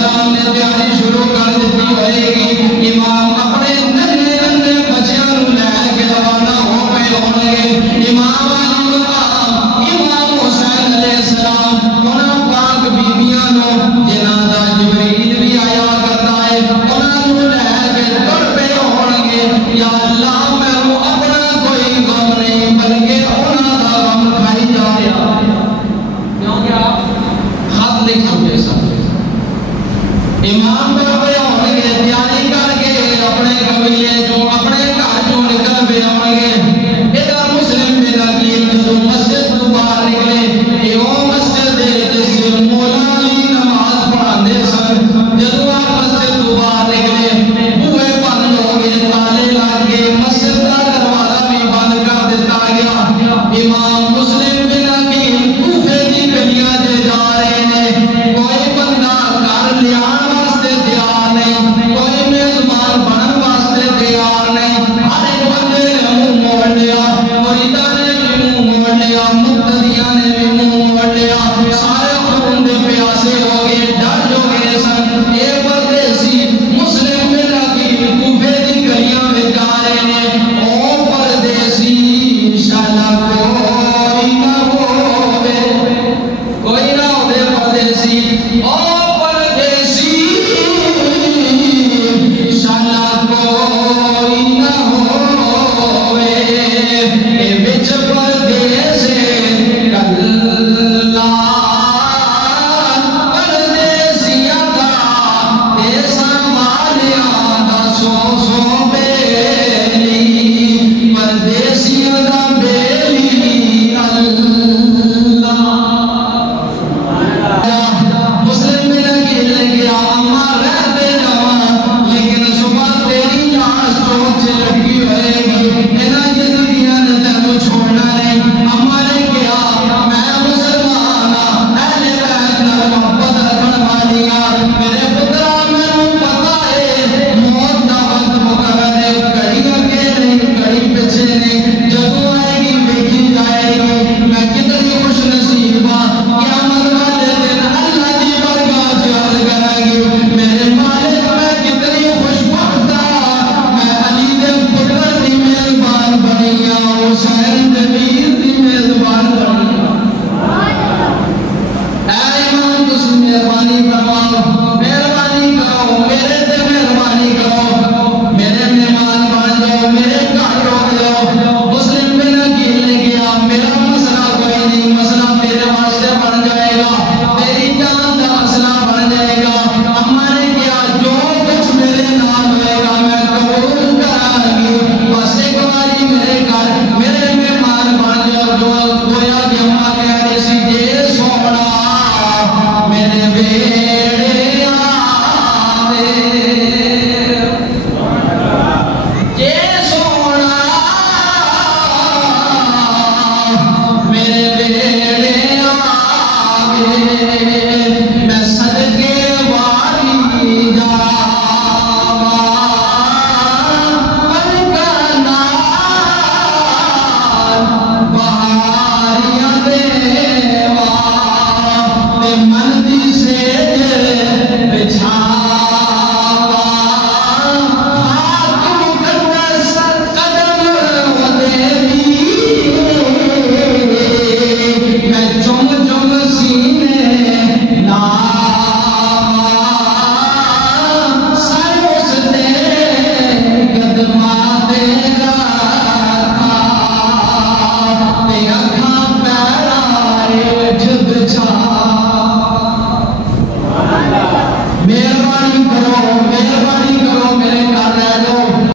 सलाम ने तैयारी शुरू कर दी होगी। इमाम अपने नन्हे नन्हे बच्चों को लैके रवाना हो गए होंगे। इमाम इमाम हुसैन अलैहिस्सलाम उन्हां पाक बीबियां नो जिन्हां दा जिब्रील भी आया करता है उन्हां नु लैके तुर पे होंगे। या अल्लाह मैनू अपना कोई गम नहीं बल्कि उन्हां दा गम खाई जा रहा क्योंकि आप खत लिख चुके सब। इमाम बराबर होंगे तैयारी करके अपने कबीले जो अपने घर चो निकल पे आएंगे। इधर मुस्लिम बिन अकील जो मस्जिद तो बाहर निकले यो मस्जिद जिस मौला अली नमाज पढ़ाते सन। जदों आप मस्जिद तो बाहर निकले बूहे बंद हो गए, ताले लग गए, मस्जिद का दरवाजा भी बंद कर दिता गया। इमाम मुस्लिम बिन अकील कूफे की गलियां से जा रहे हैं। कोई बंदा घर लिया वास्ते तैयार नहीं, कोई मेजबान बनने वास्ते तैयार नहीं। हर एक बंदे ने मुंह मोड़ लिया, मुरीदा ने भी मुंह मोड़ लिया, मुक्तदिया ने भी मुंह मोड़ लिया। सारे खून दे प्यासे हो गए, डर हो गए सन। ये परदेसी मुस्लिम बिन अकील कूफे की गलियां में जा रहे हैं। ओ परदेसी शाला कोई ना होवे, कोई ना होवे परदेसी। ओ परदेसी शाला कोई ना होवे, ए विच परदेस कल्ला परदेसियां दा ते संभालियां दा सो सो बेली, परदेसियां दा बेली अल्लाह। मुस्लिम बिन अकील ने कहा अम्मा रहते जावा लेकिन सुबह तेरी लाश चौक से लटकी होएगी। इन्हां जिंदगियां ने तेनू छोड़ना नहीं। अम्मा ने कहा मैं मुसलमान हाँ, अहले बैत नाल मोहब्बत रखने वाली हाँ। मेरे पुत्रा मैनू पता है मौत दा वक्त मुकर्रर है, घड़ी अगे नहीं घड़ी पिछे नहीं, जदों आएगी देखी जाएगी। मैं कितनी खुश नसीब हाँ, क़यामत वाले दिन अल्लाह की बरगाह च अर्ज़ करांगी मेरे मालिक मैं कितनी खुशबख्त हाँ, मैं अली दे पुत्र दी मेजबान बनी हाँ, हुसैन दे वीर दी मेजबान बनी हाँ। ऐ इमाम तुसीं मेहरबानी फरमाओ, मेहरबानी करो, मेरे ते मेहरबानी करो, मेरे मेहमान बन जाओ, मेरे घर रुक जाओ। मुस्लिम बिन अकील ने कहा मेरा मसला कोई नहीं, मसला तेरे वास्ते बन जाएगा, तेरी जान का मसला बन जाएगा। अम्मा ने कहा जो कुछ मेरे नाम होएगा मैं कबूल करांगी, बस एक बारी मेरे घर मेरे मेहमान बन जाओ। गोया कि अम्मा कह रही सी जे सोना मेरे बेड़े आवे, जे सोना मेरे बेड़े आवे।